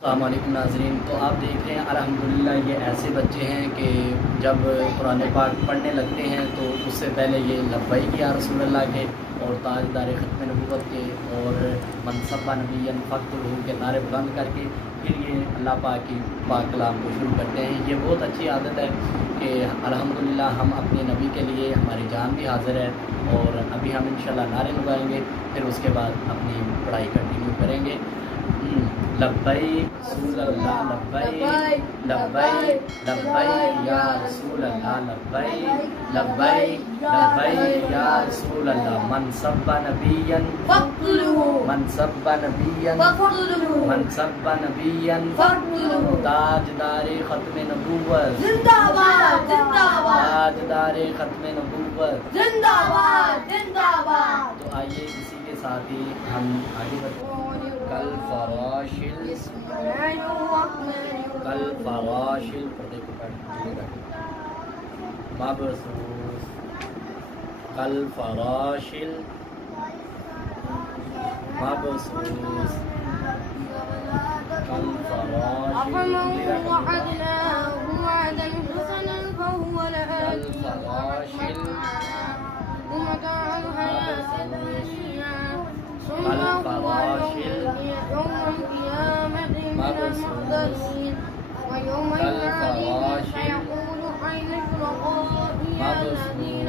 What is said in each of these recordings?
अस्सलाम वालेकुम नाज़रीन। तो आप देख रहे हैं अल्हम्दुलिल्लाह ये ऐसे बच्चे हैं कि जब कुरान पाक पढ़ने लगते हैं तो उससे पहले ये लब्बैक या रसूलल्लाह के और ताजदार ख़त्म नबूवत के और मनसब्बा नबिय्यन फ़क़्तुहू के नारे बुलंद करके फिर ये अल्लाह पाक की पाक कलाम को शुरू करते हैं। ये बहुत अच्छी आदत है कि अल्हम्दुलिल्लाह हम अपने नबी के लिए हमारी जान भी हाज़िर है और अभी हम इंशाल्लाह नारे लगाएंगे, फिर उसके बाद अपनी पढ़ाई कंटिन्यू करेंगे। लब्बैक रसूलल्लाह लब्बैक लब्बैक लब्बैक या रसूलल्लाह लब्बैक लब्बैक लब्बैक या रसूलल्लाह मनसब्बा नबिय्यन फ़क़्तुलूहु मनसब्बा नबिय्यन फ़क़्तुलूहु मनसब्बा नबिय्यन फ़क़्तुलूहु ताजदारे ख़त्म नबूवत जिंदाबाद जिंदाबाद ताजदारे ख़त्म नबूवत जिंदाबाद जिंदाबाद। तो आइए इसी के साथ ही हम आगे बढ़ते हैं। कल फराशिल पर्दे को मबसूस कल फराशिल मबसूस कल ويوم يناديهم فيقول أين شركائي الذين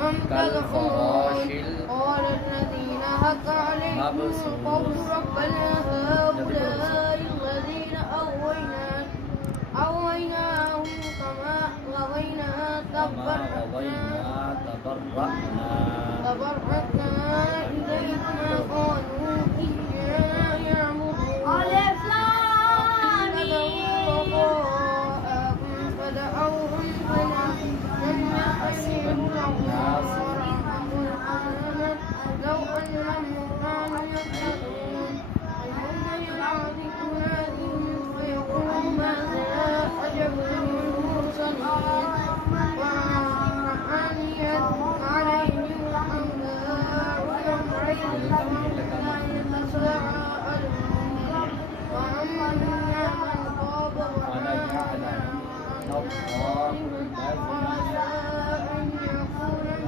كنتم تزعمون قال الذين حق عليهم القول ربنا هؤلاء الذين أغويناهم كما غوينا تبرأنا إليك ما قالوا إيانا يعبدون فدعوهم فلما حسبوا لو أنهم كانوا يتقون ثم يعرفون فيقول ماذا أجبتم المرسلين وعانيت عليهم الأنباء يومئذ لا يتساءلون وأما من يعمل خاب وعسى أن يكون من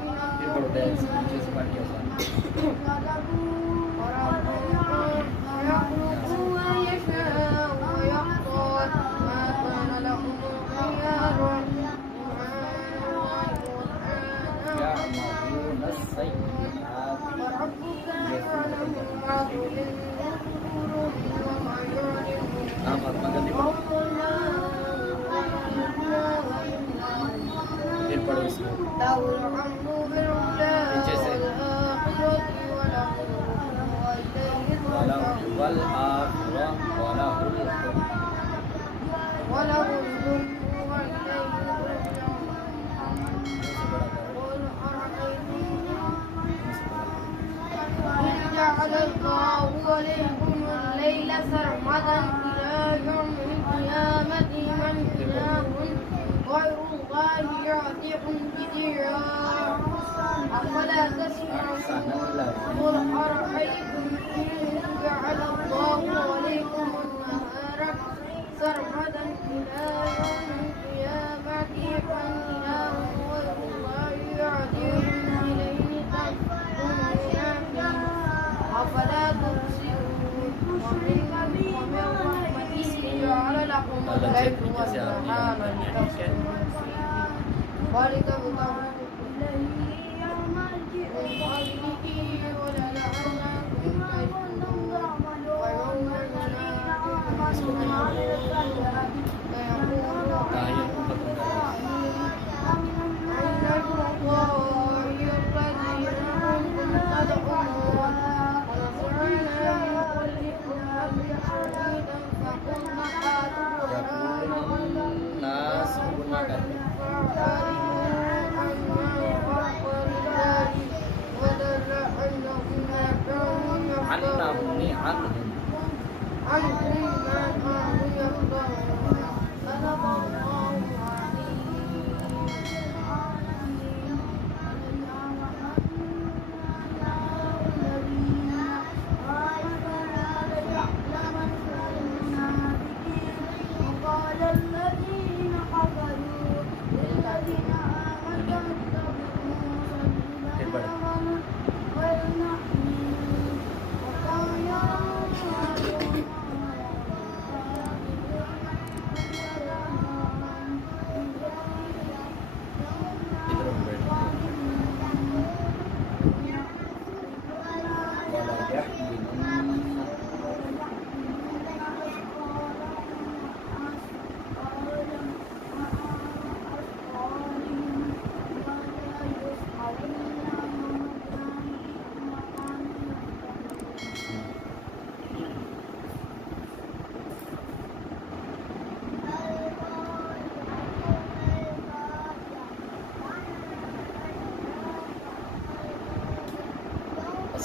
ويخلق ما يشاء ويختار ما كان لهم الخيار يعملون السيئات وربك يعلم ما تكن صدورهم وما له الأمر بالأولى والآخرة وله الحكم وإليه ترجعون قل أرأيتم إن جعل الله عليكم الليل سرمدا إلى يوم القيامة من إله غير الله يأتيكم بضياء أفلا تسمعون قل أرأيتم إن جعل الله عليكم النهار سرمدا إلى يوم القيامة من إله غير الله يأتيكم إليه تنظرون أفلا تبصرون ومن رحمته جعل لكم الليل والنهار لتسكنوا ولتبتغوا إليه من فضله ولعلكم تشكرون ويوم يناديهم عنهم ما كانوا يفترون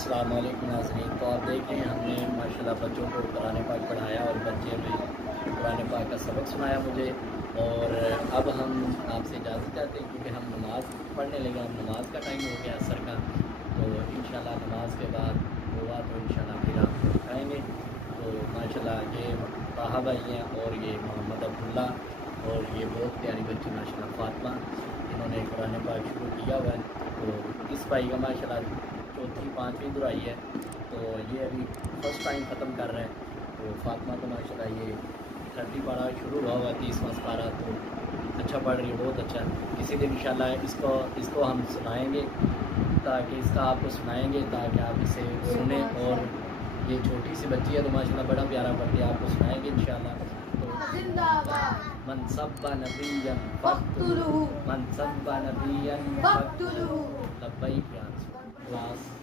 अस्सलाम वालेकुम नाज़रीन। तो आप देख रहे हैं हमने माशाल्लाह बच्चों को कुरान पाक पढ़ाया और बच्चे में कुरान पाक का सबक सुनाया मुझे। और अब हम आपसे इजाज़त चाहते हैं क्योंकि हम नमाज़ पढ़ने लगे। हम नमाज का टाइम हो गया असर का, तो इंशाल्लाह नमाज के बाद हुआ तो इंशाल्लाह फिर आप आएँगे। तो माशाल्लाह ये ताहा भाई हैं और ये मोहम्मद अब्दुल्ला और ये बहुत प्यारी बच्ची माशाल्लाह फ़ातिमा, इन्होंने कुरान पाक शुरू किया हुआ है। तो इस भाई का माशाल्लाह चौथी पाँचवीं दुराई है, तो ये अभी फर्स्ट टाइम ख़त्म कर रहे हैं। तो फ़ातिमा तो माशाल्लाह ये 30 पारा शुरू हुआ हुआ 30वां पारा, तो अच्छा पढ़ रही है, बहुत अच्छा। किसी दिन इंशाल्लाह इसको हम सुनाएंगे, ताकि इसका आपको सुनाएंगे ताकि आप इसे सुने। और ये छोटी सी बच्ची है तो माशाल्लाह बड़ा प्यारा पढ़ती है, आपको सुनाएंगे इंशाल्लाह। तो मन सब्बा नबिय्यन फक़्तुलूहु, मन सब्बा नबिय्यन फक़्तुलूहु, लब्बैक या रसूल।